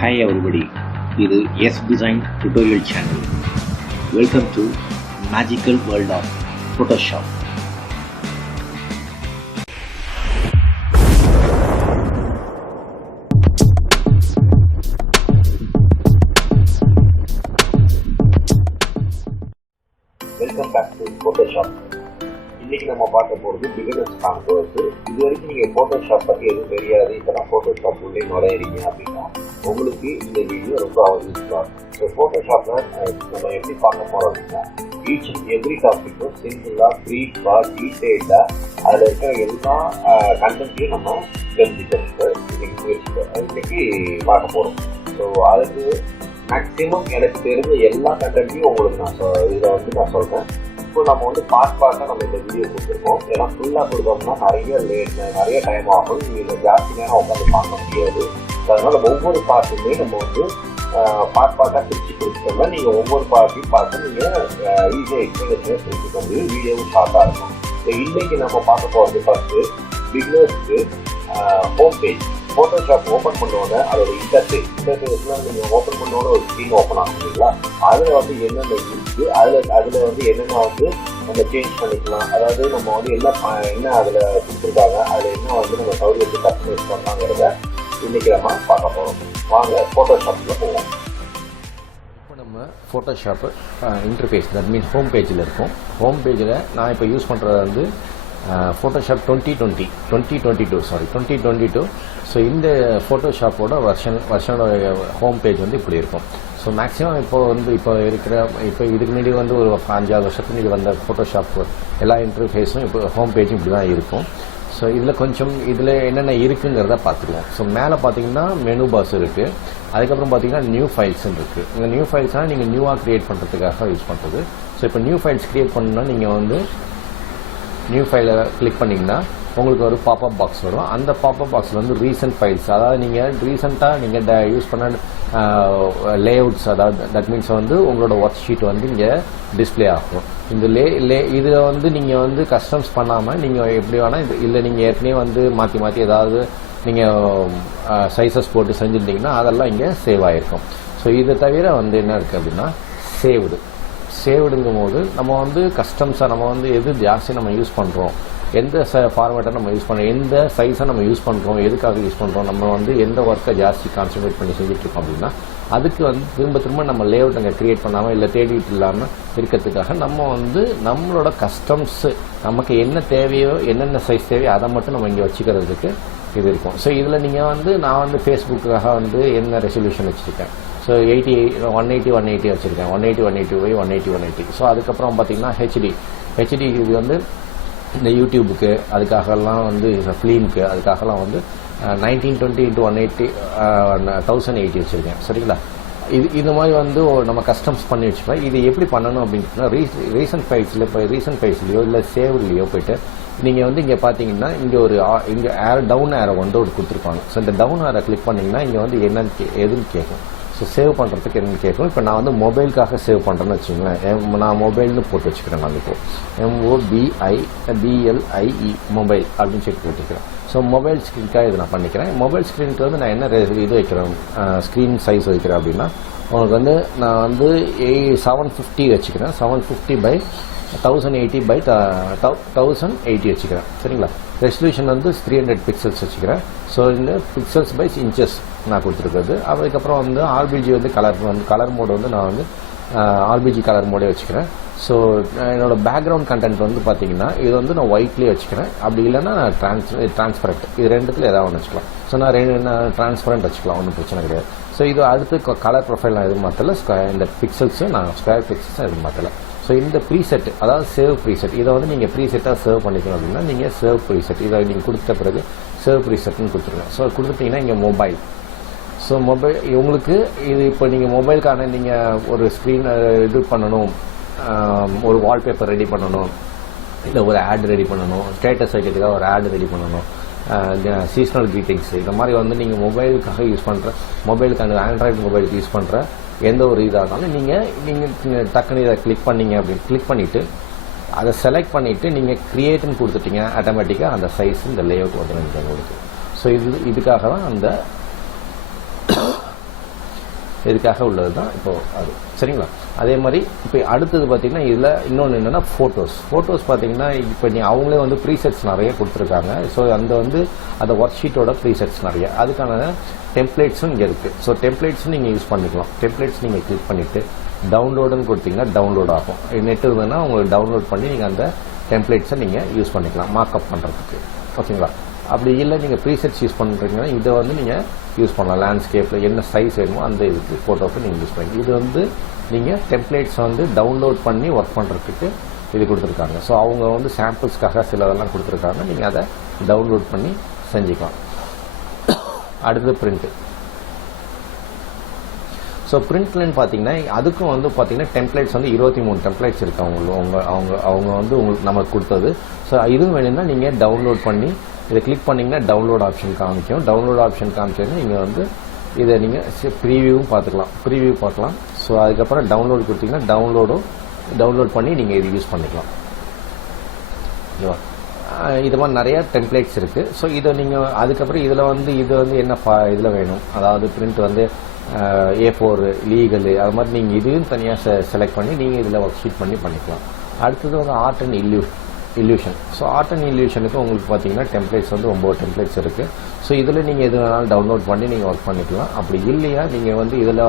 Hi everybody, this is SDesign tutorial channel. Welcome to magical world of Photoshop. Welcome back to Photoshop. இன்னைக்கு நம்ம பார்க்க போகிறது beginners concept. இது வரைக்கும் நீங்கள் ஃபோட்டோஷாப் பற்றி எதுவும் தெரியாது, இப்போ தான் ஃபோட்டோஷாப் உள்ளே நுழையிறீங்க அப்படின்னா உங்களுக்கு இந்த வீடியோ ரொம்ப யூஸ்ஃபுல்லாக இருக்கும். ஸோ ஃபோட்டோஷாப்பில் நம்ம எப்படி பார்க்க போகிறோம் அப்படின்னா ஈச் அண்ட் எவ்ரி டாப்பிக்கும் சிம்பிளாக ப்ரீஃபாக டீட்டெயில்டாக அதில் இருக்கிற எல்லா கண்டென்ட்டையும் நம்ம தெரிஞ்சுக்கிறது இன்னைக்கு பார்க்க போகிறோம். ஸோ அதுக்கு மேக்ஸிமம் எனக்கு தெரிஞ்ச எல்லா கண்டென்ட்டையும் உங்களுக்கு நான் நான் சொல்கிறேன். இப்போ நம்ம பார்ட்டாக நம்ம இந்த வீடியோ கொடுத்துருக்கோம். ஏன்னா ஃபுல்லாக கொடுத்தோம்னா நிறைய டைம் ஆகும், நீங்கள் ஜாஸ்தி நேரம் உட்காந்து பார்க்க முடியாது. அதனால் ஒவ்வொரு பார்ட்டுமே நம்ம பார்ட்டாக பிரித்து கொடுத்துட்டோம்னா நீங்கள் ஒவ்வொரு பார்ட்டையும் பார்த்து நீங்கள் ஈஸியாக எக்ஸ்பிளேஷன் பிரிச்சுக்க முடியும். வீடியோவும் ஷார்ட்டாக இருக்கும். ஸோ இன்றைக்கி நம்ம பார்க்க போகிறது ஃபஸ்ட்டு பிகினர்ஸ்க்கு ஹோம் பேஜ். ஃபோட்டோஷாப் ஓப்பன் பண்ணோன்னே அதோட இன்டர்ஃபேஸ்லாம் நீங்கள் ஓப்பன் பண்ணோன்னே ஒரு ஸ்க்ரீன் ஓப்பன் ஆகுங்களா, அதில் என்னென்ன இருக்குது, அதில் என்னென்ன நம்ம சேஞ்ச் பண்ணிக்கலாம். அதாவது நம்ம என்ன அதில் கொடுத்துருக்காங்க, அதில் என்ன நம்ம சௌகரியத்தை கஸ்டமைஸ் பண்ணலாங்கிறத இன்றைக்கி நம்ம பார்க்க போகிறோம். வாங்க ஃபோட்டோஷாப்பில் போவோம். இப்போ நம்ம Photoshop interface, that means home பேஜில் இருக்கும். ஹோம் பேஜில் நான் இப்போ யூஸ் பண்ணுறது ஃபோட்டோஷாப் 2022. ஸோ இந்த ஃபோட்டோஷாப்போட வருஷனோட ஹோம் பேஜ் இப்படி இருக்கும். ஸோ மேக்ஸிமம் இப்போ இதுக்கு முன்னாடி ஒரு 5-6 வருஷத்துக்கு முன்னாடி வந்த ஃபோட்டோஷாப் எல்லா இன்டர்ஃபேஸும் இப்போ ஹோம் பேஜும் இப்படி தான் இருக்கும். ஸோ இதில் என்னென்ன இருக்குங்கிறத பார்த்துக்கலாம். ஸோ மேலே பார்த்தீங்கன்னா மெனு பாஸ் இருக்குது. அதுக்கப்புறம் பார்த்தீங்கன்னா நியூ ஃபைல்ஸ்ன்னு இருக்குது. இந்த நியூ ஃபைல்ஸ்னால் நீங்கள் நியூவாக க்ரியேட் பண்ணுறதுக்காக யூஸ் பண்ணுறது. ஸோ இப்போ நியூ ஃபைல்ஸ் க்ரியேட் பண்ணணுன்னா நீங்கள் நியூ ஃபைலை கிளிக் பண்ணிங்கன்னா உங்களுக்கு ஒரு பாப்அப் பாக்ஸ் வரும். அந்த பாப்அப் பாக்ஸில் ரீசன்ட் ஃபைல்ஸ், அதாவது நீங்கள் ரீசெண்டாக நீங்கள் யூஸ் பண்ண லேஅவுட்ஸ், அதாவது தட் மீன்ஸ் உங்களோட ஒர்க் ஷீட் இங்கே டிஸ்பிளே ஆகும். இந்த இதில் நீங்கள் கஸ்டம்ஸ் பண்ணாமல் நீங்கள் எப்படி வேணால் இல்லை நீங்கள் ஏற்கனவே மாற்றி ஏதாவது நீங்கள் சைஸஸ் போட்டு செஞ்சுருந்தீங்கன்னா அதெல்லாம் இங்கே சேவ் ஆகிருக்கும். ஸோ இதை தவிர என்ன இருக்குது அப்படின்னா சேவ்டுங்கும் போது நம்ம கஸ்டம்ஸாக நம்ம எது ஜாஸ்தி நம்ம யூஸ் பண்ணுறோம், எந்த ஃபார்மேட்டை நம்ம யூஸ் பண்ணுறோம், எந்த சைஸை நம்ம யூஸ் பண்ணுறோம், எதுக்காக யூஸ் பண்ணுறோம், நம்ம எந்த ஒர்க்கை ஜாஸ்தி கான்சன்ட்ரேட் பண்ணி செஞ்சுட்ருக்கோம் அப்படின்னா அதுக்கு திரும்ப நம்ம லேஅவுட் அங்கே க்ரியேட் பண்ணாமல் இல்லை தேடிட்டு இல்லாமல் இருக்கிறதுக்காக நம்ம நம்மளோட கஸ்டம்ஸு நமக்கு என்ன தேவையோ, என்னென்ன சைஸ் தேவையோ அதை மட்டும் நம்ம இங்கே வச்சுக்கிறதுக்கு இது இருக்கும். ஸோ இதில் நீங்கள் நான் ஃபேஸ்புக்காக என்ன ரெசல்யூஷன் வச்சுருக்கேன். ஸோ 180 வச்சுருக்கேன். 180 180. ஸோ அதுக்கப்புறம் பார்த்தீங்கன்னா ஹெச்டி இது இந்த யூடியூபுக்கு அதுக்காகலாம் ஃபிலிமுக்கு அதுக்காகலாம் 1920 x 180 1080 வச்சுருக்கேன். சரிங்களா? இது மாதிரி நம்ம கஸ்டம்ஸ் பண்ணி வச்சுப்பேன். இது எப்படி பண்ணணும் அப்படின்னா ரீசன்ட் ஃபைல்ஸில் இப்போ ரீசன்ட் ஃபைல்ஸ்லையோ இல்லை சேவ்லையோ போய்ட்டு நீங்கள் இங்கே பார்த்தீங்கன்னா இங்கே டவுன் ஏரோ ஒரு கொடுத்துருப்பாங்க. ஸோ இந்த டவுன் ஏரோ கிளிக் பண்ணிங்கன்னா இங்கே எதுன்னு கேட்கும். ஸோ சேவ் பண்ணுறதுக்கு என்னென்னு கேட்கும். இப்போ நான் மொபைலுக்காக சேவ் பண்ணுறேன்னு வச்சுங்களேன். நான் மொபைல்னு போட்டு வச்சுக்கிறேன். நான் MOBILE மொபைல் அப்படின்னு சொல்லி போட்டுக்கிறேன். ஸோ மொபைல் ஸ்க்ரீனுக்காக இது நான் பண்ணிக்கிறேன். மொபைல் ஸ்க்ரீனுக்கு நான் என்ன இது வைக்கிறேன், ஸ்க்ரீன் சைஸ் வைக்கிறேன் அப்படின்னா உங்களுக்கு நான் 750 வச்சுக்கிறேன். 750 by 1080 by 1080 வச்சுக்கிறேன். சரிங்களா? ரெசல்யூஷன் 300 பிக்சல்ஸ் வச்சுக்கிறேன். ஸோ இந்த பிக்சல்ஸ் பை இன்ச்சஸ் நான் கொடுத்துருக்குறது. அதுக்கப்புறம் ஆர்பிஜி கலர் மோடு நான் ஆர்பிஜி கலர் மோடே வச்சுக்கிறேன். ஸோ என்னோட பேக்ரவுண்ட் கண்டென்ட் பார்த்தீங்கன்னா இது நான் ஒயிட்லேயே வச்சுக்கிறேன். அப்படி இல்லைன்னா நான் டிரான்ஸ்பரண்ட், இது ரெண்டுத்தில் ஏதாவது ஒன்று வச்சுக்கலாம். ஸோ நான் டிரான்ஸ்பரண்ட் வச்சுக்கலாம், ஒன்றும் பிரச்சனை கிடையாது. ஸோ இது அடுத்து கலர் ப்ரொஃபைல் நான் எதுவும் மாற்றலை. இந்த பிக்சல்ஸு நான் ஸ்கொயர் பிக்சல்ஸும் எதுவும் மாற்றலை. ஸோ இந்த ப்ரீசெட், அதாவது சேவ் ப்ரீசெட், இதை நீங்கள் ப்ரீசெட்டாக சேவ் பண்ணிக்கணும் அப்படின்னா நீங்கள் சேவ் ப்ரீசெட் இதை நீங்கள் கொடுத்த பிறகு சேவ் ப்ரீசெட்னு கொடுத்துருங்க. ஸோ கொடுத்துட்டிங்கன்னா இங்கே மொபைல். ஸோ மொபைல் உங்களுக்கு இது இப்போ நீங்கள் மொபைலுக்கான நீங்கள் ஒரு ஸ்க்ரீன் இது பண்ணணும், ஒரு வால்பேப்பர் ரெடி பண்ணணும், இல்லை ஒரு ஆட் ரெடி பண்ணணும், ஸ்டேட்டஸ் வைக்கிறதுக்காக ஒரு ஆட் ரெடி பண்ணணும், சீசனல் க்ரீட்டிங்ஸ், இந்த மாதிரி நீங்கள் மொபைலுக்காக யூஸ் பண்ணுற மொபைலுக்கான ஆண்ட்ராய்டு மொபைலுக்கு யூஸ் பண்ணுற எந்த ஒரு இதாக இருந்தாலும் நீங்கள் டக்குன்னு இதை கிளிக் பண்ணிவிட்டு அதை செலக்ட் பண்ணிவிட்டு நீங்கள் க்ரியேட்னு கொடுத்துட்டீங்க, ஆட்டோமேட்டிக்காக அந்த சைஸ் இந்த லேஅவுட் வந்துடும் உங்களுக்கு. ஸோ இதுக்காக தான் அந்த இதுக்காக உள்ளது தான் இப்போ அது. சரிங்களா? அதே மாதிரி இப்போ அடுத்தது பார்த்தீங்கன்னா இதில் இன்னொன்று என்னென்னா ஃபோட்டோஸ் பார்த்தீங்கன்னா இப்போ அவங்களே வந்து ப்ரீசெட்ஸ் நிறைய கொடுத்துருக்காங்க. ஸோ அந்த ஒர்க் ஷீட்டோட ப்ரீசெட்ஸ் நிறைய, அதுக்கான டெம்ப்ளேட்ஸும் இங்கே இருக்குது. ஸோ டெம்ப்ளேட்ஸும் நீங்கள் யூஸ் பண்ணிக்கலாம். டெம்ப்ளேட்ஸ் நீங்கள் கிளிக் பண்ணிவிட்டு டவுன்லோடுன்னு கொடுத்தீங்கன்னா டவுன்லோட் ஆகும். நெட் இருந்ததுன்னா உங்களுக்கு டவுன்லோட் பண்ணி நீங்கள் அந்த டெம்ப்ளேட்ஸை நீங்கள் யூஸ் பண்ணிக்கலாம் மார்க்அப் பண்ணுறதுக்கு. ஓகேங்களா? அப்படி இல்லை நீங்கள் ப்ரீசெட்ஸ் யூஸ் பண்ணுறீங்கன்னா இதை வந்து நீங்கள் யூஸ் பண்ணலாம். லேண்ட்ஸ்கேப்பில் என்ன சைஸ் வேணுமோ அந்த இதுக்கு ஃபோட்டோக்கு நீங்கள் யூஸ் பண்ணிக்கலாம். இது வந்து நீங்கள் டெம்ப்ளேட்ஸ் வந்து டவுன்லோட் பண்ணி ஒர்க் பண்ணுறதுக்கு இது கொடுத்துருக்காங்க. ஸோ அவங்க வந்து சாம்பிள்ஸ்க்காக சிலதெல்லாம் கொடுத்துருக்காங்க. நீங்கள் அதை டவுன்லோட் பண்ணி செஞ்சுக்கலாம். அடுத்தது பிரிண்ட்டு. ஸோ பிரிண்ட்லன்னு பார்த்தீங்கன்னா அதுக்கும் வந்து பார்த்தீங்கன்னா டெம்ப்ளேட்ஸ் வந்து 23 டெம்ப்ளேட்ஸ் இருக்குது அவங்க வந்து உங்களுக்கு நமக்கு கொடுத்தது. ஸோ இதுவும் வேணும்னா நீங்கள் டவுன்லோட் பண்ணி இதை கிளிக் பண்ணிங்கன்னா டவுன்லோட் ஆப்ஷன் காமிக்கும். டவுன்லோட் ஆப்ஷன் காமிச்சோன்னா நீங்கள் வந்து இதை நீங்கள் ப்ரீவியூவும் பார்க்கலாம். ஸோ அதுக்கப்புறம் டவுன்லோட் கொடுத்தீங்கன்னா டவுன்லோட் பண்ணி நீங்கள் இது யூஸ் பண்ணிக்கலாம். ஓகேவா? இது மாதிரி நிறைய டெம்ப்ளேட்ஸ் இருக்குது. ஸோ இதை நீங்கள் அதுக்கப்புறம் இது வந்து என்ன இதில் வேணும், அதாவது பிரிண்ட் வந்து A4 லீகலு அது மாதிரி நீங்கள் இதையும் தனியாக செலக்ட் பண்ணி நீங்கள் இதில் ஒர்க் ஷீட் பண்ணிக்கலாம். அடுத்தது வந்து art and illusion. So art and இல்யூஷனுக்கு உங்களுக்கு பார்த்தீங்கன்னா டெம்ப்ளேட்ஸ் வந்து 9 டெம்ப்ளேட்ஸ் இருக்குது. ஸோ இதில் நீங்கள் எது வேணாலும் டவுன்லோட் பண்ணி நீங்கள் ஒர்க் பண்ணிக்கலாம். அப்படி இல்லையா நீங்கள் வந்து இதில்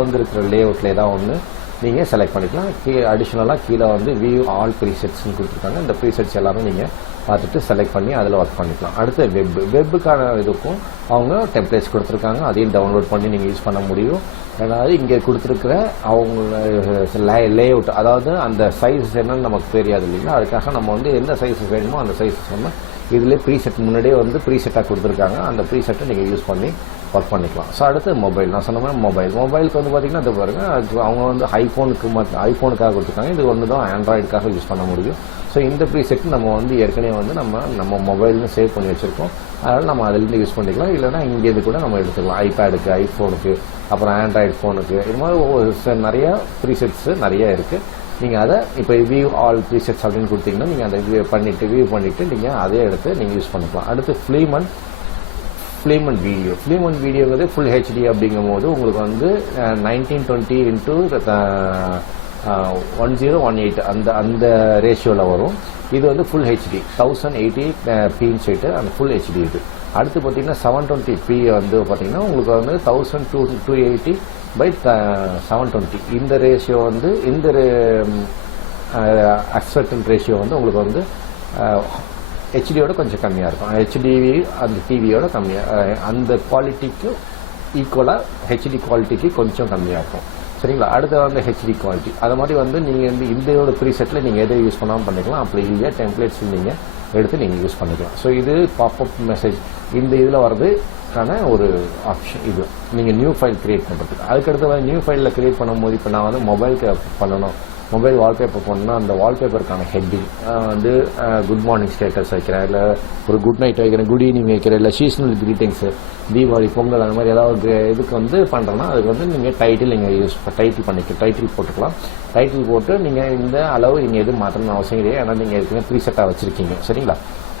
வந்து இருக்கிற லேஅவுட்டில் ஏதாவது ஒன்று நீங்கள் செலக்ட் பண்ணிக்கலாம். அடிஷ்னலாக கீழே வந்து வியூ ஆல் ப்ரீசெட்ஸ்ன்னு கொடுத்துருக்காங்க. இந்த ப்ரீசெட்ஸ் எல்லாமே நீங்கள் பார்த்துட்டு செலக்ட் பண்ணி அதில் ஒர்க் பண்ணிக்கலாம். அடுத்து வெப்புக்கான இதுக்கும் அவங்க டெம்ப்ளேட்ஸ் கொடுத்துருக்காங்க. அதையும் டவுன்லோட் பண்ணி நீங்கள் யூஸ் பண்ண முடியும். அதாவது இங்கே கொடுத்துருக்கிற அவங்க லேஅவுட், அதாவது அந்த சைஸ் என்னன்னு நமக்கு தெரியாது இல்லைங்களா, அதுக்காக நம்ம வந்து எந்த சைஸ் வேணுமோ அந்த சைஸ் நம்ம இதில் ப்ரீசெட் முன்னாடியே வந்து ப்ரீசெட்டாக கொடுத்துருக்காங்க. அந்த ப்ரீசெட்டை நீங்கள் யூஸ் பண்ணி ஒர்க் பண்ணிக்கலாம். ஸோ அடுத்து மொபைல். நான் சொன்ன மாதிரி மொபைலுக்கு வந்து பார்த்தீங்கன்னா இது பாருங்கள், அவங்க வந்து ஐஃபோனுக்காக கொடுத்துருக்காங்க. இது ஒன்று தான் ஆண்ட்ராய்டுக்காக யூஸ் பண்ண முடியும். ஸோ இந்த ப்ரீசெட் நம்ம வந்து ஏற்கனவே வந்து நம்ம மொபைல்னு சேவ் பண்ணி வச்சுருக்கோம். அதனால் நம்ம அதிலேருந்து யூஸ் பண்ணிக்கலாம். இல்லைனா இங்கேருந்து கூட நம்ம எடுத்துக்கலாம். ஐபேடுக்கு, ஐஃபோனுக்கு, அப்புறம் ஆண்ட்ராய்டு ஃபோனுக்கு, இது மாதிரி நிறைய ப்ரீசெட்ஸு நிறைய இருக்குது. நீங்கள் அதை இப்போ வியூ ஆல் ப்ரீசெட்ஸ் அப்படின்னு கொடுத்தீங்கன்னா நீங்கள் அதை வியூ பண்ணிவிட்டு நீங்கள் அதே எடுத்து நீங்கள் யூஸ் பண்ணிக்கலாம். அடுத்து ஃபிலிம் அண்ட் வீடியோங்கிறது ஃபுல் ஹெச்டி அப்படிங்கும் போது உங்களுக்கு வந்து 1920 × 1018 அந்த ரேஷியோவில் வரும். இது வந்து ஃபுல் ஹெச்டி 1080 பீன்செட்டு அந்த ஃபுல் ஹெச்டி இது. அடுத்து பார்த்தீங்கன்னா 720p வந்து பார்த்தீங்கன்னா உங்களுக்கு வந்து 1280 by 720. இந்த ரேஷியோ வந்து இந்த அக்செப்டன்ட் ரேஷியோ வந்து உங்களுக்கு வந்து ஹெச்டியோட கொஞ்சம் கம்மியாக இருக்கும். ஹெச்டி அந்த டிவியோட கம்மியாக அந்த குவாலிட்டிக்கு ஈக்குவலாக ஹெச்டி குவாலிட்டிக்கு கொஞ்சம் கம்மியாக இருக்கும். சரிங்களா? அடுத்து வந்து ஹெச்டி குவாலிட்டி. அது மாதிரி வந்து நீங்கள் வந்து இந்தோட ப்ரீசெட்டில் நீங்கள் எதை யூஸ் பண்ணாமல் பண்ணிக்கலாம். அப்படி இல்லையா டெம்ப்ளேட்ஸ் நீங்கள் எடுத்து நீங்கள் யூஸ் பண்ணிக்கலாம். ஸோ இது பாப்அப் மெசேஜ் இந்த இதில் வர்றதுக்கான ஒரு ஆப்ஷன். இது நீங்கள் நியூ ஃபைல் கிரியேட் பண்ணுறதுக்கு. அதுக்கடுத்து வந்து நியூ ஃபைலில் கிரியேட் பண்ணும்போது இப்போ நான் வந்து மொபைலுக்கு பண்ணணும், மொபைல் வால்பேப்பர் பண்ணணும்னா அந்த வால்பேப்பருக்கான ஹெட்டிங் வந்து குட் மார்னிங் ஸ்டேட்டஸ் வைக்கிறேன், இல்லை ஒரு குட் நைட் வைக்கிறேன், குட் ஈவினிங் வைக்கிறேன், இல்லை சீசனல் கிரீட்டிங்ஸு, தீபாவளி, பொங்கல் அந்த மாதிரி ஏதாவது இதுக்கு வந்து பண்ணுறோன்னா அதுக்கு வந்து நீங்கள் டைட்டில் போட்டுக்கலாம். டைட்டில் போட்டு நீங்கள் இந்த அளவு நீங்கள் எதுவும் மாற்றணும்னு அவசியம் கிடையாது. ஏன்னா நீங்கள் ஏற்கனவே ப்ரீசெட்டாக வச்சுருக்கீங்க. சரிங்களா?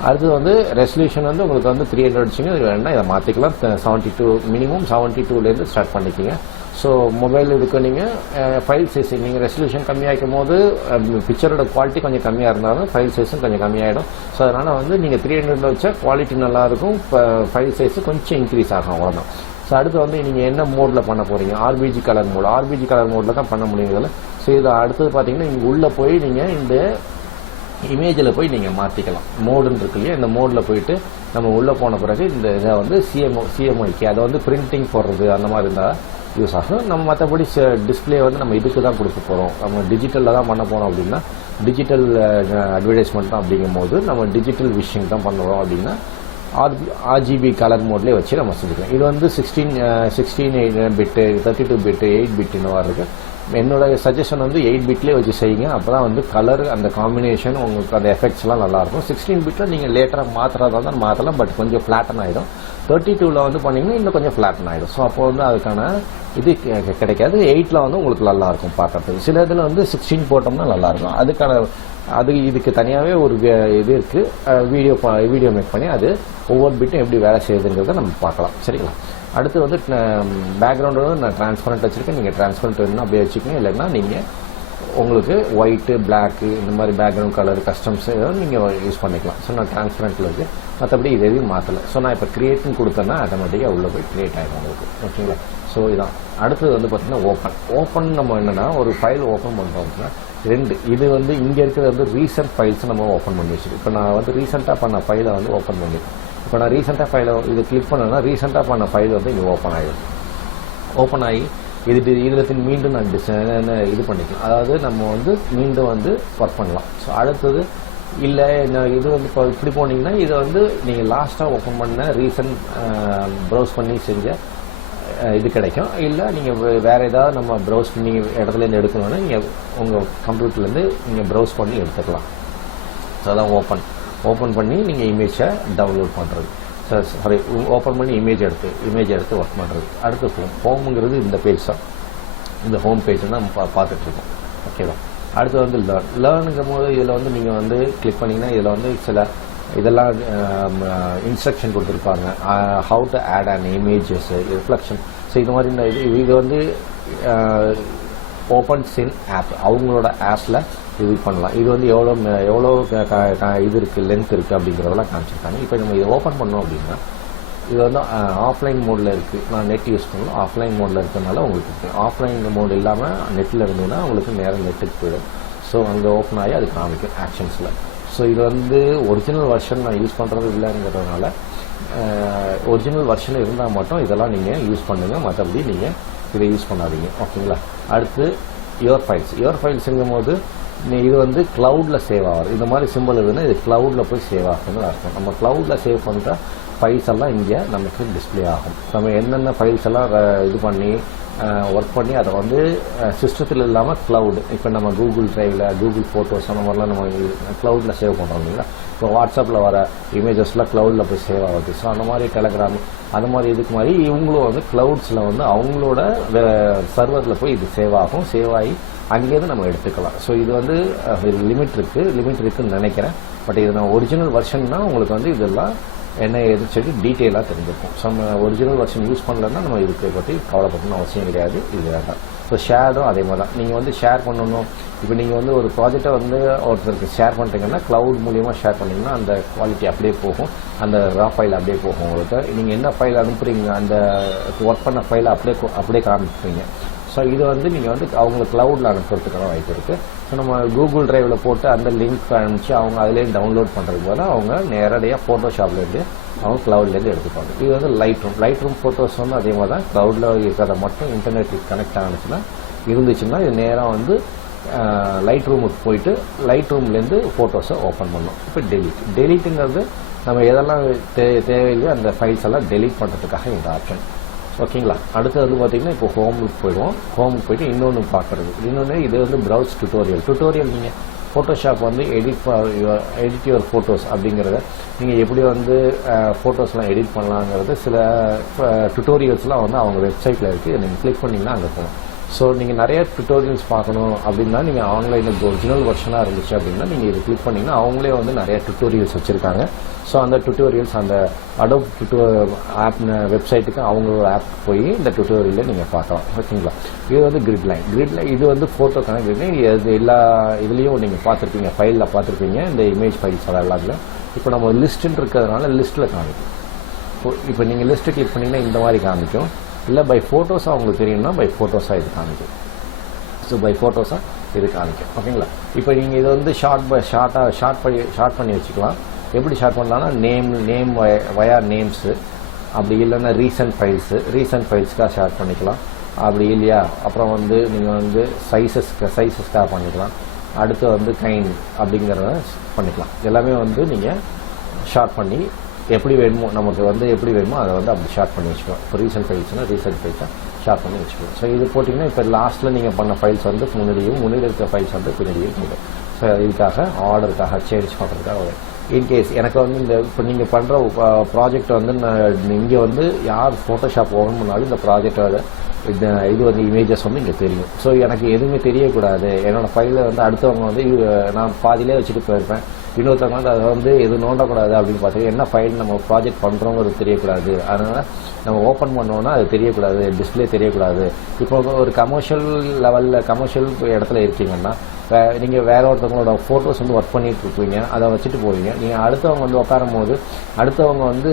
அடுத்து வந்து ரெசல்யூஷன் வந்து உங்களுக்கு வந்து 300 வச்சுங்க. இது வேணால் இதை மாற்றிக்கலாம். 72 மினிமம் 72லேருந்து ஸ்டார்ட் பண்ணிக்கிங்க. ஸோ மொபைல் இதுக்கு நீங்கள் ஃபைல் சைஸ் நீங்கள் ரெசல்யூஷன் கம்மியாகும் போது பிக்சரோட குவாலிட்டி கொஞ்சம் கம்மியாக இருந்தாலும் ஃபைல் சைஸும் கொஞ்சம் கம்மியாகிடும். ஸோ அதனால் வந்து நீங்கள் 300 வச்சா குவாலிட்டி நல்லாயிருக்கும், ஃபைல் சைஸு கொஞ்சம் இன்க்ரீஸ் ஆகும், அவ்வளோதான். ஸோ அடுத்து வந்து நீங்கள் என்ன மோடில் பண்ண போகிறீங்க, ஆர்பிஜி கலர் மோடில் தான் பண்ண முடியும் இதில். ஸோ இதில் அடுத்தது பார்த்தீங்கன்னா இங்கே உள்ளே போய் நீங்கள் இந்த இமேஜில் போய் நீங்கள் மாற்றிக்கலாம். மோடுன்னு இருக்கு இல்லையா, இந்த மோடில் போயிட்டு நம்ம உள்ளே போன பிறகு இந்த இதை வந்து சிஎம்ஒய்க்கு அதை வந்து பிரிண்டிங் போடுறது அந்த மாதிரி இருந்தால் யூஸ் ஆகும். நம்ம மற்றபடி டிஸ்பிளே வந்து நம்ம இதுக்கு தான் கொடுக்க போகிறோம், நம்ம டிஜிட்டலில் தான் பண்ண போகிறோம் அப்படின்னா டிஜிட்டல் அட்வர்டைஸ்மெண்ட் தான். அப்படிங்கும் போது நம்ம டிஜிட்டல் விஷிங் தான் பண்ணுறோம் அப்படின்னா ஆர்ஜிபி கலர் மோட்லேயே வச்சு நம்ம செஞ்சுக்கலாம். இது வந்து 16 பிட்டு, 32 பிட்டு, 8 பிட் இந்த மாதிரி இருக்குது. என்னோட சஜஷன் வந்து 8 பிட்லேயே வச்சு செய்யுங்க. அப்போ தான் வந்து கலர் அந்த காம்பினேஷன் உங்களுக்கு அந்த எஃபெக்ட்ஸ்லாம் நல்லாயிருக்கும். 16 பிட்டில் நீங்கள் லேட்டராக மாற்றுறதா தான் மாற்றலாம், பட் கொஞ்சம் ஃப்ளாட்டன் ஆகிடும். 32ல் வந்து பண்ணிங்கன்னா இன்னும் கொஞ்சம் ஃப்ளாட்டன் ஆகிடும். ஸோ அப்போ வந்து அதுக்கான இது கிடைக்காது. 8ல் வந்து உங்களுக்கு நல்லாயிருக்கும் பார்க்கறதுக்கு. சில இதில் வந்து 16 போட்டோம்னா நல்லாயிருக்கும். அதுக்கான இதுக்கு தனியாகவே ஒரு இது இருக்குது, வீடியோ மேக் பண்ணி அது ஒவ்வொரு பிட்டும் எப்படி வேலை செய்யுதுங்கிறத நம்ம பார்க்கலாம். சரிங்களா? அடுத்து வந்து பேக்ரவுண்டு வந்து நான் டிரான்ஸ்பரண்ட் வச்சுருக்கேன். நீங்கள் டிரான்ஸ்பரண்ட் வேணும்னா அப்படியே வச்சுக்கோங்க. இல்லைன்னா நீங்கள் உங்களுக்கு ஒயிட்டு, பிளாக்கு இந்த மாதிரி பேக்ரவுண்ட் கலர் கஸ்டம்ஸ் ஏதாவது நீங்கள் யூஸ் பண்ணிக்கலாம். ஸோ நான் டிரான்ஸ்பரண்ட்டில் இருக்குது, மற்றபடி இது எதையும் மாற்றலை. ஸோ நான் இப்போ க்ரியேட்னு கொடுத்தேன்னா ஆட்டோமேட்டிக்காக உள்ளே போய் க்ரியேட் ஆகிடும் உங்களுக்கு. ஓகேங்களா? ஸோ இதான். அடுத்தது வந்து பார்த்திங்கன்னா ஓப்பன் நம்ம என்னென்னா ஒரு ஃபைல் ஓப்பன் பண்ணுறோம் அப்படின்னா இது வந்து இங்கே இருக்கிறது வந்து ரீசெண்ட் ஃபைல்ஸ் நம்ம ஓப்பன் பண்ணி வச்சுருக்கோம். இப்போ நான் வந்து ரீசெண்டாக பண்ண ஃபைலை வந்து ஓப்பன் பண்ணியிருக்கேன். இப்போ நான் ரீசெண்டாக ஃபைலை இது கிளிக் பண்ணேன்னா ரீசெண்டாக பண்ண ஃபைல் வந்து இங்கே ஓப்பன் ஆகிடும். ஓப்பன் ஆகி இதில் மீண்டும் நான் இது பண்ணிக்கலாம். அதாவது நம்ம வந்து மீண்டும் வந்து ஒர்க் பண்ணலாம். ஸோ அடுத்தது இல்லை நான் இது வந்து இப்போ இப்படி போனீங்கன்னா இதை வந்து நீங்கள் லாஸ்ட்டாக ஓப்பன் பண்ண ரீசெண்ட் ப்ரௌஸ் பண்ணி செஞ்ச இது கிடைக்கும். இல்லை நீங்கள் வேறு ஏதாவது நம்ம ப்ரௌஸ் பண்ணி இடத்துலேருந்து எடுக்கணும்னா நீங்கள் உங்கள் கம்ப்யூட்டர்லேருந்து நீங்கள் ப்ரௌஸ் பண்ணி எடுத்துக்கலாம். ஸோ அதான் ஓப்பன் பண்ணி நீங்கள் இமேஜை டவுன்லோட் பண்ணுறது. சாரி, ஓப்பன் பண்ணி இமேஜ் எடுத்து ஒர்க் பண்ணுறது. அடுத்து ஹோமுங்கிறது இந்த பேஜ் தான். இந்த ஹோம் பேஜ் தான் நம்ம பார்த்துட்ருக்கோம். ஓகேவா? அடுத்து வந்து லேர்னுங்கும் போது இதில் வந்து நீங்கள் வந்து கிளிக் பண்ணிங்கன்னா இதில் வந்து சில இதெல்லாம் இன்ஸ்ட்ரக்ஷன் கொடுத்துருப்பாங்க. How to add and images, reflection. So இது மாதிரி இது வந்து ஓப்பன் சின் ஆப், அவங்களோட ஆப்பில் இது பண்ணலாம். இது வந்து எவ்வளோ இது இருக்குது, லென்த் இருக்குது அப்படிங்கிறதெல்லாம் காமிச்சிருக்காங்க. இப்போ நம்ம இதை ஓப்பன் பண்ணோம் அப்படின்னா இது வந்து ஆஃப்லைன் மோடில் இருக்குது. நான் நெட் யூஸ் பண்ணலாம். ஆஃப்லைன் மோடில் இருக்கிறதுனால உங்களுக்கு ஆஃப்லைன் மோட் இல்லாமல் நெட்டில் இருந்ததுன்னா உங்களுக்கு நேரம் நெட்டுக்கு போயிடும். ஸோ அங்கே ஓப்பன் ஆகி அது காமிக்கும் ஆக்ஷன்ஸில். ஸோ இது வந்து ஒரிஜினல் வெர்ஷன் நான் யூஸ் பண்ணுறது இல்லைங்கிறதுனால ஒரிஜினல் வெர்ஷன் இருந்தால் மட்டும் இதெல்லாம் நீங்கள் யூஸ் பண்ணுங்கள், மற்றபடி நீங்கள் இதை யூஸ் பண்ணாதீங்க. ஓகேங்களா? அடுத்து யுவர் ஃபைல்ஸுங்கும் போது இது வந்து க்ளவுடில் சேவ் ஆகும். இந்த மாதிரி சிம்பிள் இருக்குதுன்னா இது க்ளவுடில் போய் சேவ் ஆகும்னு அர்த்தம். நம்ம க்ளவுடில் சேவ் பண்ணுற ஃபைல்ஸ் எல்லாம் இங்கே நமக்கு டிஸ்பிளே ஆகும். நம்ம என்னென்ன ஃபைல்ஸ் எல்லாம் இது பண்ணி ஒர்க் பண்ணி அதை வந்து சிஸ்டத்தில் இல்லாமல் க்ளவுடு, இப்போ நம்ம கூகுள் ட்ரைவில் கூகுள் ஃபோட்டோஸ் அந்த மாதிரிலாம் நம்ம க்ளவுடில் சேவ் பண்ணுறோம் இல்லைங்களா? இப்போ வாட்ஸ்அப்பில் வர இமேஜஸ்லாம் க்ளவுடில் போய் சேவ் ஆகுது. ஸோ அந்த மாதிரி டெலகிராம் அது மாதிரி இதுக்கு மாதிரி இவங்களும் வந்து க்ளவுட்ஸில் வந்து அவங்களோட சர்வரில் போய் இது சேவ் ஆகும். சேவ் ஆகி அங்கேருந்து நம்ம எடுத்துக்கலாம். ஸோ இது வந்து லிமிட் இருக்குதுன்னு நினைக்கிறேன். பட் இது நான் ஒரிஜினல் வெர்ஷன்னா உங்களுக்கு வந்து இதெல்லாம் என்ன எது சொல்லி டீட்டெயிலாக தெரிஞ்சிருக்கும். ஸோ நம்ம ஒரிஜினல் வெர்ஷன் யூஸ் பண்ணலன்னா நம்ம இதுக்கு பற்றி கவலைப்படணும்னு அவசியம் கிடையாது. இது வேண்டாம். ஸோ ஷேரும் அதே மாதிரி தான். நீங்கள் வந்து ஷேர் பண்ணணும். இப்போ நீங்கள் வந்து ஒரு ப்ராஜெக்டை வந்து ஒருத்தருக்கு ஷேர் பண்ணிட்டீங்கன்னா க்ளவுட் மூலியமாக ஷேர் பண்ணிங்கன்னா அந்த குவாலிட்டி அப்படியே போகும், அந்த ரா ஃபைல் அப்படியே போகும். உங்களுக்கு நீங்கள் என்ன ஃபைல் அனுப்புகிறீங்க அந்த ஒர்க் பண்ண ஃபைலை அப்படியே காமிப்பீங்க. ஸோ இது வந்து நீங்கள் வந்து அவங்க க்ளவுடில் அனுப்புறதுக்கான வாய்ப்பு இருக்குது. ஸோ நம்ம கூகுள் ட்ரைவில் போட்டு அந்த லிங்க் அனுப்பிச்சு அவங்க அதிலே டவுன்லோட் பண்ணுறதுக்கு போல அவங்க நேரடியாக ஃபோட்டோஷாப்லேருந்து அவங்க க்ளவுட்லேருந்து எடுத்துப்பாங்க. இது வந்து லைட் ரூம் ஃபோட்டோஸ் வந்து அதே மாதிரி தான். க்ளவுடில் இருக்கிறத மட்டும் இன்டர்நெட்டுக்கு கனெக்ட் இருந்துச்சுன்னா இது நேராக வந்து லைட் ரூமுக்கு போயிட்டு லைட் ரூம்லேருந்து ஃபோட்டோஸை ஓப்பன் பண்ணோம். இப்போ டெலீட்டுங்கிறது நம்ம எதெல்லாம் தேவையில்லையோ அந்த ஃபைல்ஸ் எல்லாம் டெலீட் பண்ணுறதுக்காக இந்த ஆப்ஷன். ஓகேங்களா? அடுத்து வந்து பார்த்தீங்கன்னா இப்போ ஹோமுக்கு போயிட்டு இன்னொன்று பார்க்குறது. இன்னொன்று இது வந்து ப்ரௌஸ் டுட்டோரியல் நீங்கள் ஃபோட்டோஷாப் வந்து எடிட் யுவர் ஃபோட்டோஸ் அப்படிங்கிறத நீங்கள் எப்படி வந்து ஃபோட்டோஸ்லாம் எடிட் பண்ணலாங்கிறது சில டுட்டோரியல்ஸ்லாம் வந்து அவங்க வெப்சைட்டில் இருக்குது. நீங்கள் கிளிக் பண்ணிங்கன்னா அங்கே போகணும். ஸோ நீங்கள் நிறைய டுட்டோரியல்ஸ் பார்க்கணும் அப்படின்னா நீங்கள் ஆன்லைனில் ஒரிஜினல் வெர்ஷனாக இருந்துச்சு அப்படின்னா நீங்கள் இது கிளிக் பண்ணிங்கன்னா அவங்களே வந்து நிறைய டுட்டோரியல்ஸ் வச்சுருக்காங்க. ஸோ அந்த டுட்டோரியல்ஸ் அந்த அடோப் ஆப் வெப்சைட்டுக்கு அவங்களோட ஆப் போய் இந்த டுட்டோரியலை நீங்கள் பார்க்கலாம். ஓகேங்களா? இது வந்து கிரிட்லைன் இது வந்து ஃபோட்டோக்கான கிரிட்லைன். இது எல்லா இதுலேயும் நீங்கள் பார்த்துருப்பீங்க, ஃபைலில் பார்த்துருப்பீங்க இந்த இமேஜ் ஃபைல்ஸ் எல்லாத்துலையும். இப்போ நம்ம லிஸ்ட்டுன்னு இருக்கிறதுனால லிஸ்ட்டில் காமிக்கும். இப்போ நீங்கள் லிஸ்ட்டு கிளிக் பண்ணிங்கன்னா இந்த மாதிரி காமிக்கும். இல்லை பை ஃபோட்டோஸாக அவங்களுக்கு தெரியும்னா பை ஃபோட்டோஸாக இது காமிக்கும். ஸோ பை ஃபோட்டோஸாக இது காமிக்கும். ஓகேங்களா? இப்போ நீங்கள் இதை வந்து ஷார்ட் பண்ணி வச்சுக்கலாம். எப்படி ஷார்ட் பண்ணலாம்னா நேம் வயா நேம்ஸு, அப்படி இல்லைன்னா ரீசன்ட் ஃபைல்ஸ்க்காக ஷார்ட் பண்ணிக்கலாம். அப்படி இல்லையா அப்புறம் வந்து நீங்கள் வந்து சைஸஸ்க்காக பண்ணிக்கலாம். அடுத்து வந்து கைண்ட் அப்படிங்கிறத பண்ணிக்கலாம். எல்லாமே வந்து நீங்கள் ஷார்ட் பண்ணி எப்படி வேணுமோ நமக்கு வந்து எப்படி வேணுமோ அதை வந்து அப்படி ஷார்ட் பண்ணி வச்சுக்கலாம். இப்போ ரீசன்ட் ஃபைல்ஸாக ஷார்ட் பண்ணி வச்சுக்கலாம். ஸோ இது போட்டிங்கன்னா இப்போ லாஸ்ட்டில் நீங்கள் பண்ண ஃபைல்ஸ் வந்து முன்னாடி இருக்கிற ஃபைல்ஸ் வந்து பின்னாடியும் போய்டும். ஸோ இதுக்காக ஆர்டருக்காக சேஞ்ச் பண்ணுறதுக்காக இன்கேஸ் எனக்கு வந்து இந்த இப்போ நீங்கள் பண்ணுற ப்ராஜெக்ட் வந்து நான் இங்கே வந்து யார் ஃபோட்டோஷாப் ஓப்பன் பண்ணாலும் இந்த ப்ராஜெக்டோட இது வந்து இமேஜஸ் வந்து இங்கே தெரியும். ஸோ எனக்கு எதுவுமே தெரியக்கூடாது, என்னோடய ஃபைலில் வந்து அடுத்தவங்க வந்து நான் பாதியிலே வச்சுட்டு போயிருப்பேன், இன்னொருத்தவங்க வந்து அதை வந்து எது நோண்டக்கூடாது அப்படின்னு பார்த்தீங்கன்னா என்ன ஃபைல் நம்ம ப்ராஜெக்ட் பண்ணுறோங்கிறது தெரியக்கூடாது. அதனால் நம்ம ஓப்பன் பண்ணோன்னா அது தெரியக்கூடாது, டிஸ்பிளே தெரியக்கூடாது. இப்போ ஒரு கமர்ஷியல் லெவலில் கமர்ஷியல் இடத்துல இருக்கீங்கன்னா நீங்கள் வேற ஒருத்தவங்களோட ஃபோட்டோஸ் வந்து ஒர்க் பண்ணிட்டு இருப்பீங்க, அதை வச்சுட்டு போவீங்க. நீங்கள் அடுத்தவங்க வந்து உட்காரும் போது அடுத்தவங்க வந்து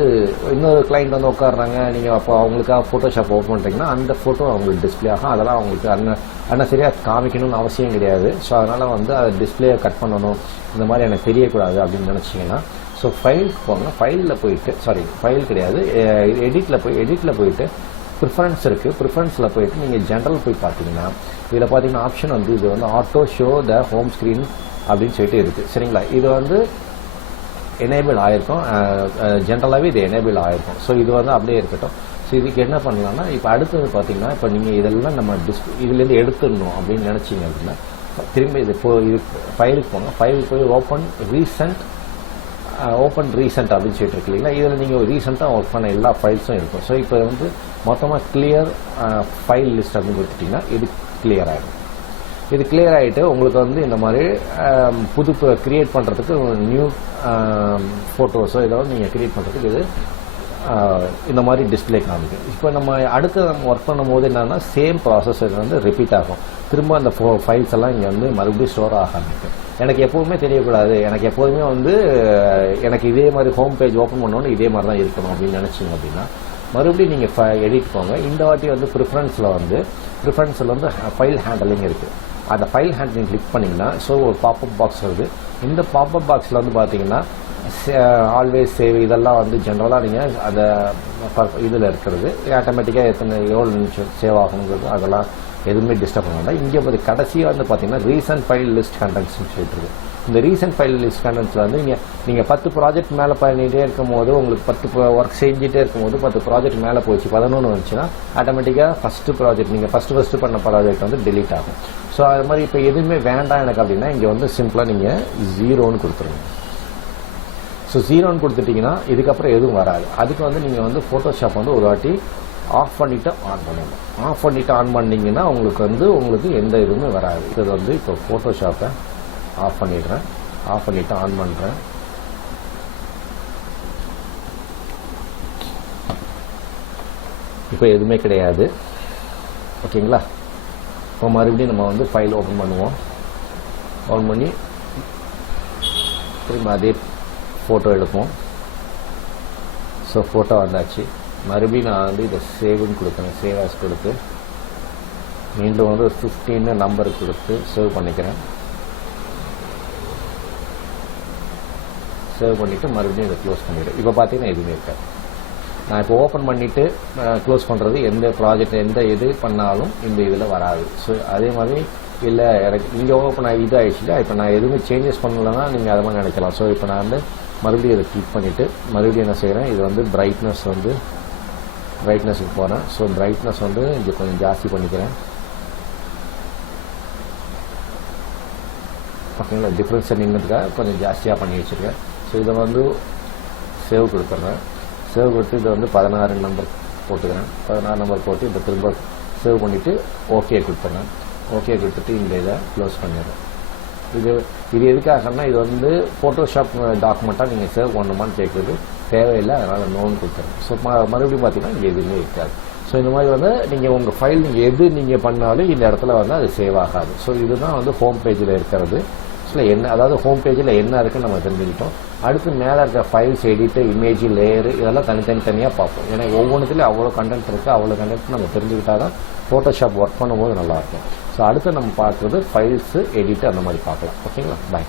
இன்னொரு கிளைண்ட் வந்து உட்காடுறாங்க, நீங்கள் அப்போ அவங்களுக்காக ஃபோட்டோஷாப் ஓப்பன் பண்ணுறீங்கன்னா அந்த ஃபோட்டோ அவங்களுக்கு டிஸ்பிளே ஆகும். அதெல்லாம் அவங்களுக்கு சரியாக காமிக்கணும்னு அவசியம் கிடையாது. ஸோ அதனால் வந்து அதை டிஸ்பிளேயை கட் பண்ணணும், இந்த மாதிரி எனக்கு தெரியக்கூடாது அப்படின்னு நினச்சிங்கன்னா ஸோ ஃபைலுக்கு போங்க. ஃபைல் கிடையாது, எடிட்டில் போயிட்டு ப்ரிஃபரன்ஸ் இருக்குது. ப்ரிஃபரன்ஸில் போயிட்டு நீங்கள் ஜென்ரல் போய் பார்த்தீங்கன்னா இதில் பார்த்தீங்கன்னா ஆப்ஷன் வந்து இது வந்து auto show the home screen அப்படின்னு சொல்லிட்டு இருக்குது. சரிங்களா, இது வந்து எனேபிள் ஆகிருக்கும், ஜென்ரலாகவே இது எனேபிள் ஆகிருக்கும். ஸோ இது வந்து அப்படியே இருக்கட்டும். ஸோ இதுக்கு என்ன பண்ணலாம்னா இப்போ அடுத்தது பார்த்தீங்கன்னா இப்போ நீங்கள் இதெல்லாம் நம்ம இதுலேருந்து எடுத்துடணும் அப்படின்னு நினச்சிங்க அப்படின்னா திரும்ப இது ஃபைலுக்கு போங்க. ஃபைலுக்கு போய் ஓப்பன் ரீசெண்ட் அப்படின்னு சொல்லிட்டு இருக்கு இல்லைங்களா, இதில் நீங்கள் ரீசெண்டாக ஒர்க் பண்ண எல்லா ஃபைல்ஸும் இருக்கும். ஸோ இப்போ வந்து மொத்தமாக கிளியர் ஃபைல் லிஸ்ட் அப்படின்னு கொடுத்துட்டிங்கன்னா இது கிளியர் ஆகிடும். இது கிளியர் ஆகிட்டு உங்களுக்கு வந்து இந்த மாதிரி புது கிரியேட் பண்ணுறதுக்கு நியூ ஃபோட்டோஸோ ஏதாவது நீங்கள் கிரியேட் பண்ணுறதுக்கு இது இந்த மாதிரி டிஸ்பிளே காமிக்கும். இப்போ நம்ம அடுத்து நம்ம ஒர்க் பண்ணும் போது என்னன்னா சேம் ப்ராசஸ் வந்து ரிப்பீட் ஆகும். திரும்ப அந்த ஃபைல்ஸ் எல்லாம் இங்கே வந்து மறுபடியும் ஸ்டோர் ஆக ஆரம்பிக்கும். எனக்கு எப்போவுமே தெரியக்கூடாது, எனக்கு எப்போதுமே வந்து எனக்கு இதே மாதிரி ஹோம் பேஜ் ஓப்பன் பண்ணோன்னு இதே மாதிரி தான் இருக்கணும் அப்படின்னு நினச்சிங்க அப்படின்னா மறுபடியும் நீங்கள் எடிட் போங்க. இந்த வாட்டி வந்து ப்ரிஃபரன்ஸில் வந்து ஃபைல் ஹேண்டலிங் இருக்குது. அந்த ஃபைல் ஹேண்டலிங் கிளிக் பண்ணிங்கன்னா ஸோ ஒரு பாப்அப் பாக்ஸ் வருது. இந்த பாப்அப் பாக்ஸில் வந்து பார்த்தீங்கன்னா ஆல்வேஸ் சேவ் இதெல்லாம் வந்து ஜென்ரலாக நீங்கள் அந்த இதில் இருக்கிறது ஆட்டோமேட்டிக்காக எவ்வளோ நிமிஷம் சேவ் ஆகணுங்கிறது அதெல்லாம் எதுவுமே டிஸ்டர்ப் பண்ண வேண்டாம். இங்கே போய் கடைசியாக வந்து பார்த்தீங்கன்னா ரீசன்ட் ஃபைல் லிஸ்ட் கண்டென்ட்ஸ்னு சொல்லிட்டு இருக்கு. இந்த ரீசன்ட் ஃபைல் லிஸ்ட் கண்டென்ட்ஸில் வந்து நீங்கள் 10 ப்ராஜெக்ட் மேலே பண்ணிகிட்டே இருக்கும் போது உங்களுக்கு 10 ஒர்க் செஞ்சுட்டே இருக்கும்போது 10 ப்ராஜெக்ட் மேலே போச்சு 11 வந்துச்சுன்னா ஆட்டோமேட்டிக்காக ஃபஸ்ட்டு ப்ராஜெக்ட் நீங்கள் ஃபஸ்ட்டு பண்ண ப்ராஜெக்ட் வந்து டெலீட் ஆகும். ஸோ அது மாதிரி இப்போ எதுவுமே வேண்டாம் எனக்கு அப்படின்னா இங்கே வந்து சிம்பிளாக நீங்கள் 0ன்னு கொடுத்துருங்க. ஸோ 0ன்னு கொடுத்துட்டிங்கன்னா இதுக்கப்புறம் எதுவும் வராது. அதுக்கு வந்து நீங்கள் வந்து ஃபோட்டோஷாப் வந்து ஒரு வாட்டி ஆஃப் பண்ணிவிட்டு ஆன் பண்ணணும். ஆஃப் பண்ணிவிட்டு ஆன் பண்ணிங்கன்னா உங்களுக்கு எந்த இதுவுமே வராது. இது வந்து இப்போ ஃபோட்டோஷாப்பை ஆஃப் பண்ணிடுறேன், ஆஃப் பண்ணிவிட்டு ஆன் பண்ணுறேன். இப்போ எதுவுமே கிடையாது. ஓகேங்களா, இப்போ மறுபடியும் நம்ம வந்து ஃபைல் ஓப்பன் பண்ணுவோம். ஓப்பன் பண்ணி திரும்ப அதே ஃபோட்டோ எடுப்போம். ஸோ ஃபோட்டோ வந்தாச்சு. மறுபடியும் நான் வந்து இதை சேவ்னு கொடுக்குறேன். சேவ் ஆஸ் கொடுத்து மீண்டும் வந்து 15 நம்பர் கொடுத்து சேவ் பண்ணிக்கிறேன். சேவ் பண்ணிவிட்டு மறுபடியும் இதை க்ளோஸ் பண்ணிவிடுறேன். இப்போ பார்த்தீங்கன்னா எதுவுமே இருக்காது. நான் இப்போ ஓப்பன் பண்ணிவிட்டு க்ளோஸ் பண்ணுறது எந்த ப்ராஜெக்ட் எந்த இது பண்ணாலும் இந்த இதில் வராது. ஸோ அதே மாதிரி இல்லை எனக்கு நீங்கள் ஓப்பன் ஆகி இது ஆகிடுச்சுல, இப்போ நான் எதுவுமே சேஞ்சஸ் பண்ணலன்னா நீங்கள் அதை மாதிரி நினைக்கலாம். ஸோ இப்போ நான் வந்து மறுபடியும் இதை கிளிக் பண்ணிவிட்டு மறுபடியும் என்ன செய்கிறேன், இது வந்து பிரைட்னஸுக்கு போகிறேன். ஸோ பிரைட்னஸ் வந்து இங்கே கொஞ்சம் ஜாஸ்தி பண்ணிக்கிறேன். ஓகேங்களா, டிஃப்ரென்ஸ் நின்றுக்காக கொஞ்சம் ஜாஸ்தியாக பண்ணி வச்சுருக்கேன். ஸோ இதை வந்து சேவ் கொடுத்துட்றேன். சேவ் கொடுத்து இதை வந்து 16 நம்பர் போட்டுக்கிறேன். 16 நம்பர் போட்டு இதை திரும்ப சேவ் பண்ணிவிட்டு ஓகே கொடுத்துட்றேன். ஓகே கொடுத்துட்டு இந்த இதை க்ளோஸ் பண்ணிடுறேன். இது எதுக்காகனா இது வந்து ஃபோட்டோஷாப் டாக்குமெண்ட்டாக நீங்கள் சேவ் பண்ணணுமான்னு கேட்குறது தேவையில்லை, அதனால் நோன்னு கொடுத்துறேன். ஸோ மறுபடியும் பார்த்தீங்கன்னா இங்கே எதுவுமே இருக்காது. ஸோ இந்த மாதிரி வந்து நீங்கள் உங்கள் ஃபைல் நீங்கள் எது நீங்கள் பண்ணாலும் இந்த இடத்துல வந்து அது சேவ் ஆகாது. ஸோ இதுதான் வந்து ஹோம் பேஜில் இருக்கிறது. ஸோ அதாவது ஹோம் பேஜில் என்ன இருக்குன்னு நம்ம தெரிஞ்சுக்கிட்டோம். அடுத்து மேலே இருக்கிற ஃபைல்ஸ், எடிட்டு, இமேஜ், லேயரு இதெல்லாம் தனித்தனியாக பார்ப்போம். ஏன்னா ஒவ்வொன்றுத்துலேயும் அவ்வளோ கண்டென்ட் இருக்குது. அவ்வளோ கண்டென்ட் நம்ம தெரிஞ்சுக்கிட்டா தான் ஃபோட்டோஷாப் ஒர்க் பண்ணும்போது நல்லாயிருக்கும். ஸோ அடுத்து நம்ம பார்க்குறது ஃபைல்ஸு, எடிட்டு அந்த மாதிரி பார்க்கலாம். ஓகேங்களா, பாய்.